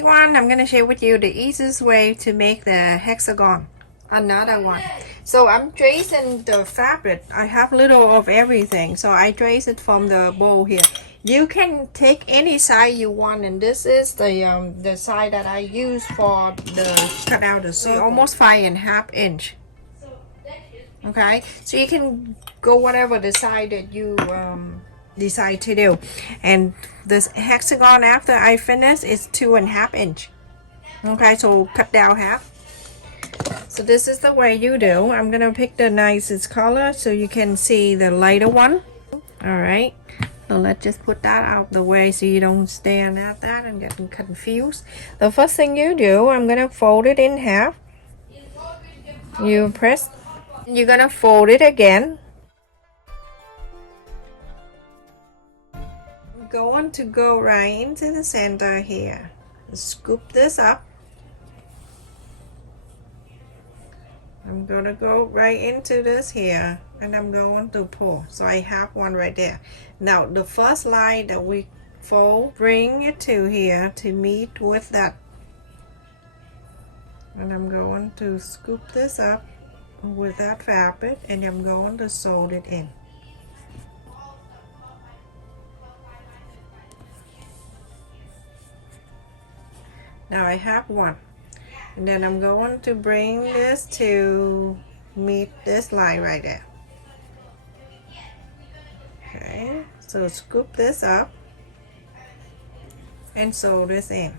everyone, I'm gonna share with you the easiest way to make the hexagon. Another one. So I'm tracing the fabric. I have little of everything, so I trace it from the bowl here. You can take any side you want, and this is the side that I use for the cut out the circle. Almost 5.5 inch. Okay, so you can go whatever the side that you decide to do. And this hexagon, after I finish, is 2.5 inch. Okay, so cut down half. So this is the way you do. I'm gonna pick the nicest color so you can see the lighter one. All right, so let's just put that out the way so you don't stand at that and get confused. The first thing you do, I'm gonna fold it in half. You press, you're gonna fold it again. I'm going to go right into the center here. Scoop this up. I'm gonna go right into this here, and I'm going to pull. So I have one right there. Now the first line that we fold, bring it to here to meet with that, and I'm going to scoop this up with that fabric, and I'm going to sew it in. Now I have one, and then I'm going to bring this to meet this line right there. Okay, so scoop this up and sew this in.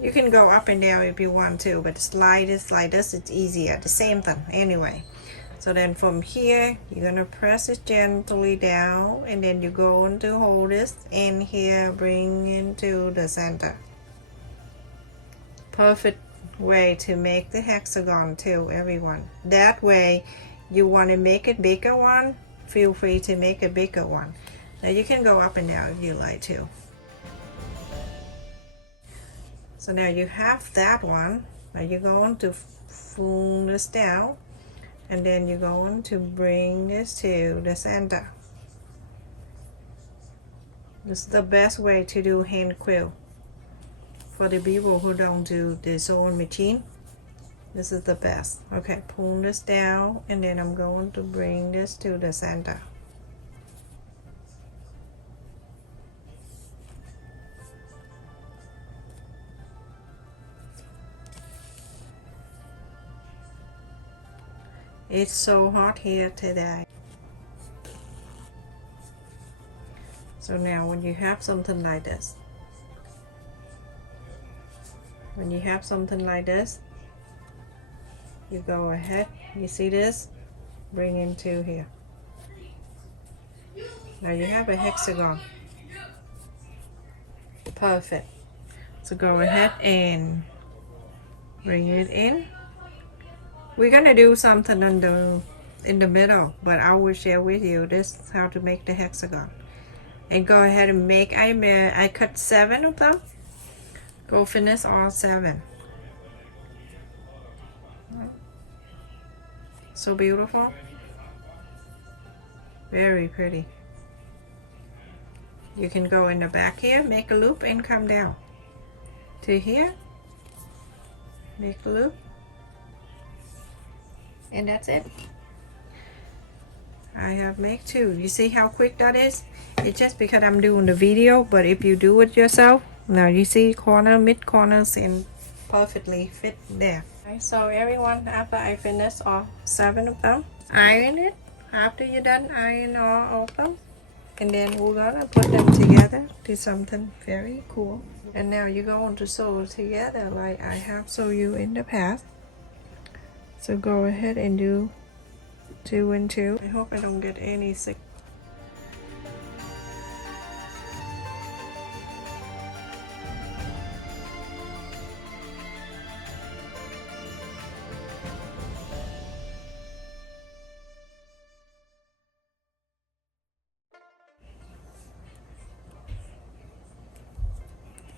You can go up and down if you want to, but slide it like this, it's easier. The same thing anyway. So then from here, you're gonna press it gently down, and then you're going to hold this in here, bring into the center. Perfect way to make the hexagon too, everyone. That way, you want to make a bigger one, feel free to make a bigger one. Now you can go up and down if you like to. So now you have that one. Now you're going to fold this down, and then you're going to bring this to the center. This is the best way to do hand quilt. For the people who don't do the sewing machine, this is the best. Okay, pull this down, and then I'm going to bring this to the center. It's so hot here today. So now when you have something like this, you go ahead, you see this, bring into here. Now you have a hexagon. Perfect. So go ahead and bring it in. We're gonna do something in the middle, but I will share with you this how to make the hexagon. And go ahead and make, I cut 7 of them. Go finish all 7. So beautiful. Very pretty. You can go in the back here, make a loop, and come down to here, make a loop, and that's it. I have made 2. You see how quick that is? It's just because I'm doing the video, but if you do it yourself, now you see corner, mid corners, and perfectly fit there. Okay, so everyone, after I finish all 7 of them, iron it. After you're done, iron all of them, and then we're gonna put them together to something very cool. And now you're going to sew together like I have shown you in the past. So go ahead and do 2 and 2. I hope I don't get any sick.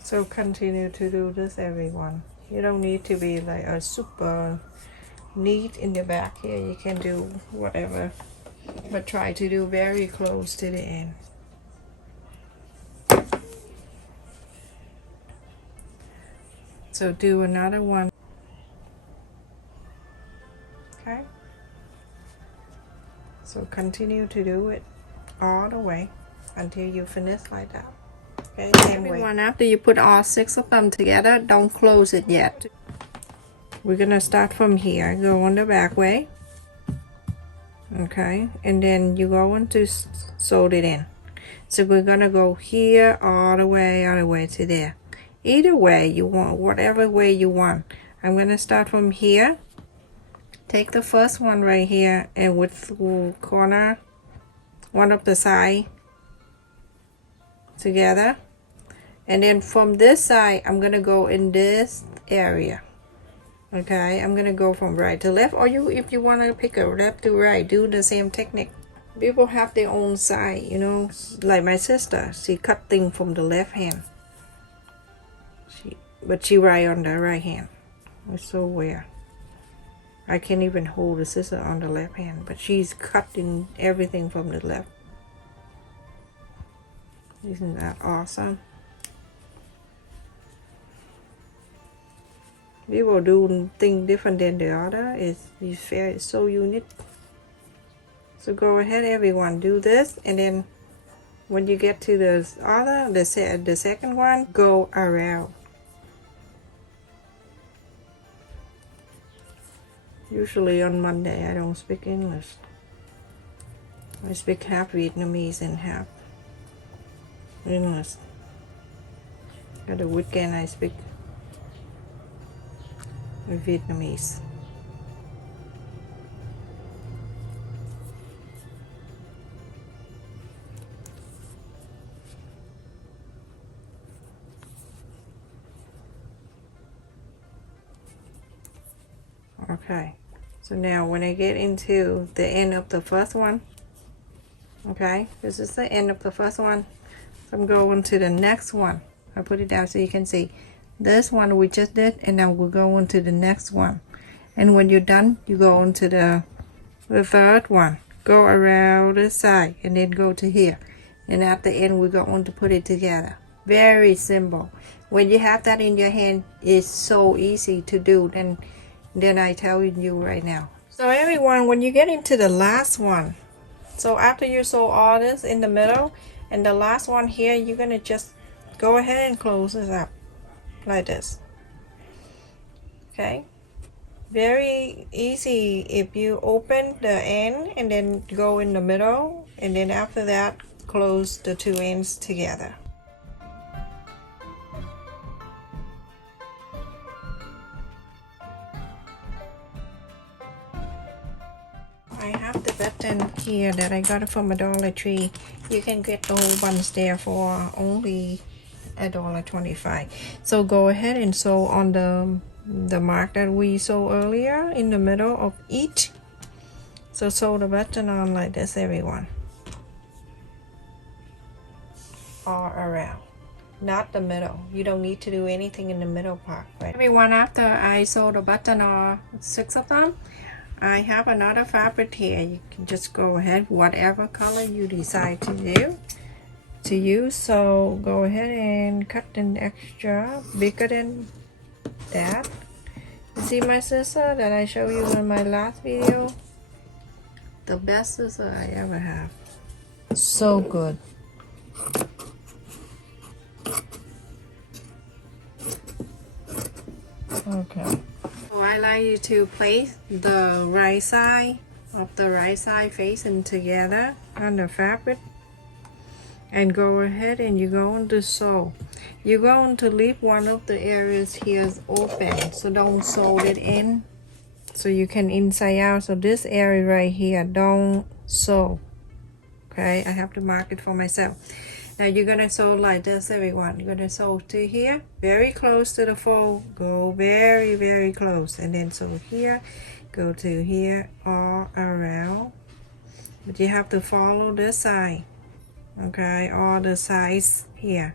So continue to do this, everyone. You don't need to be like a super neat in the back here. You can do whatever, but try to do very close to the end. So do another one. Okay, so continue to do it all the way until you finish like that. Okay, same way. Everyone, after you put all 6 of them together, don't close it yet. We're gonna start from here, go on the back way. Okay, and then you go into sew it in. So we're gonna go here all the way to there. Either way you want, whatever way you want. I'm gonna start from here. Take the first one right here, and with the corner, one of the side together, and then from this side I'm gonna go in this area. Okay, I'm gonna go from right to left, or you, if you want to pick a left to right, do the same technique. People have their own side, you know, like my sister, she cut things from the left hand, but she write on the right hand. It's so weird. I can't even hold the scissor on the left hand, but she's cutting everything from the left. Isn't that awesome? People do things different than the other. It's so unique. So go ahead, everyone, do this, and then when you get to the other, the second one, go around. Usually on Monday I don't speak English. I speak half Vietnamese and half English. At the weekend I speak Vietnamese. Okay, so now when I get into the end of the first one, okay, this is the end of the first one, so I'm going to the next one. I put it down so you can see this one we just did, and now we're going to the next one. And when you're done, you go into the third one, go around the side, and then go to here, and at the end we're going to put it together. Very simple. When you have that in your hand, it's so easy to do. Then I tell you right now. So everyone, when you get into the last one, so after you sew all this in the middle and the last one here, you're gonna just go ahead and close this up like this. Okay, very easy. If you open the end and then go in the middle, and then after that close the two ends together. I have the button here that I got from a Dollar Tree. You can get the whole bunch there for only $1.25. So go ahead and sew on the mark that we sewed earlier in the middle of each. So sew the button on like this, everyone. All around, not the middle. You don't need to do anything in the middle part, right? Everyone, after I sew the button, or 6 of them, I have another fabric here. You can just go ahead, whatever color you decide to use. So go ahead and cut an extra bigger than that. You see my scissor that I showed you in my last video? The best scissor I ever have. So good. Okay. So I like you to place the right side facing together on the fabric, and go ahead and you're going to sew. You're going to leave one of the areas here open, so don't sew it in, so you can inside out. So this area right here, don't sew. Okay, I have to mark it for myself. Now you're gonna sew like this, everyone. You're gonna sew to here, very close to the fold. Go very, very close, and then sew here, go to here, all around. But you have to follow this side, okay, all the sides here.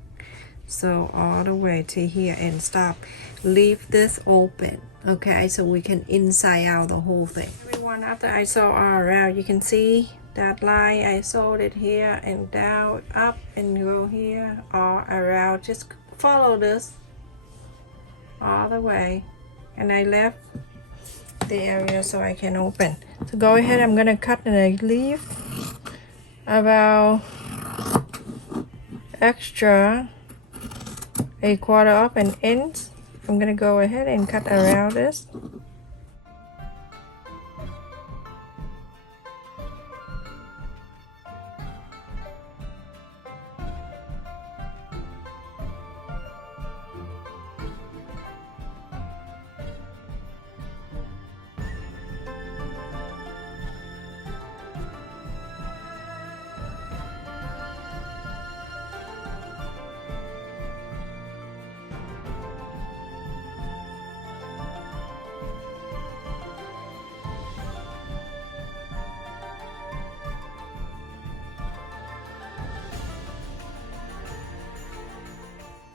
So all the way to here and stop. Leave this open, okay, so we can inside out the whole thing. Everyone, after I sew all around, you can see that line. I sewed it here and down, up, and go here, all around. Just follow this all the way, and I left the area so I can open. So go ahead, I'm gonna cut a leaf about extra a quarter of an inch. I'm gonna go ahead and cut around this.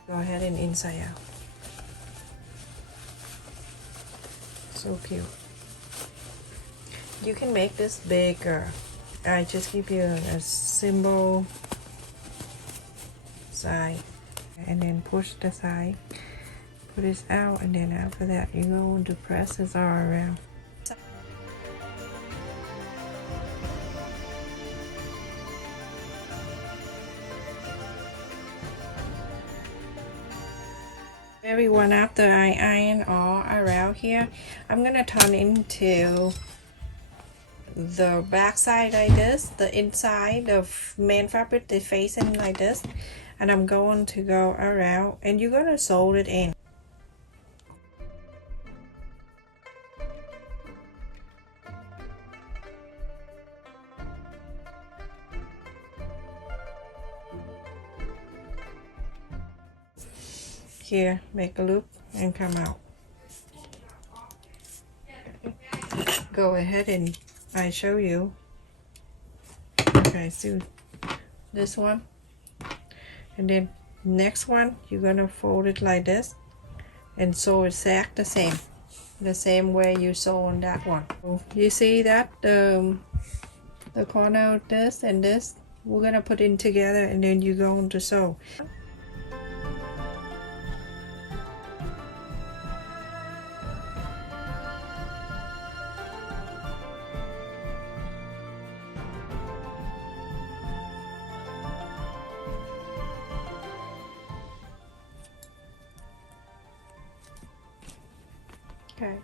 Go ahead and inside out. So cute. You can make this bigger. I just give you a simple side and then push the side, put it out, and then after that you go to press this all around. Everyone, after I iron all around here, I'm gonna turn into the back side like this, the inside of main fabric, the facing like this, and I'm going to go around and you're gonna sew it in. Here, make a loop and come out. Go ahead and I show you. Okay, so this one, and then next one you're gonna fold it like this and sew exact the same way you sew on that one. You see that the corner of this and this, we're gonna put in together, and then you're going to sew. Okay,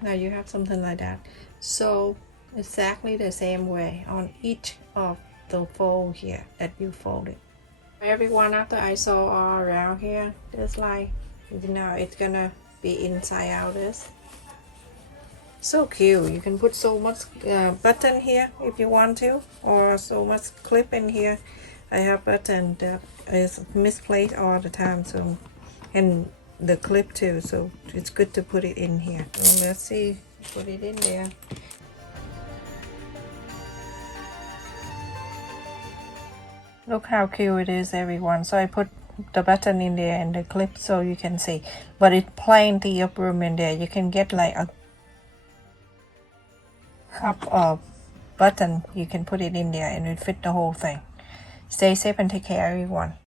now you have something like that. So exactly the same way on each of the fold here that you folded. Everyone, after I sew all around here, just like, you know, it's gonna be inside out this. So cute. You can put so much button here if you want to, or so much clip in here. I have button that is misplaced all the time, so, and the clip too, so it's good to put it in here. So let's see, put it in there. Look how cute it is, everyone. So I put the button in there and the clip so you can see, but it's plenty of room in there. You can get like a cup of button, you can put it in there and it fit the whole thing. Stay safe and take care, everyone.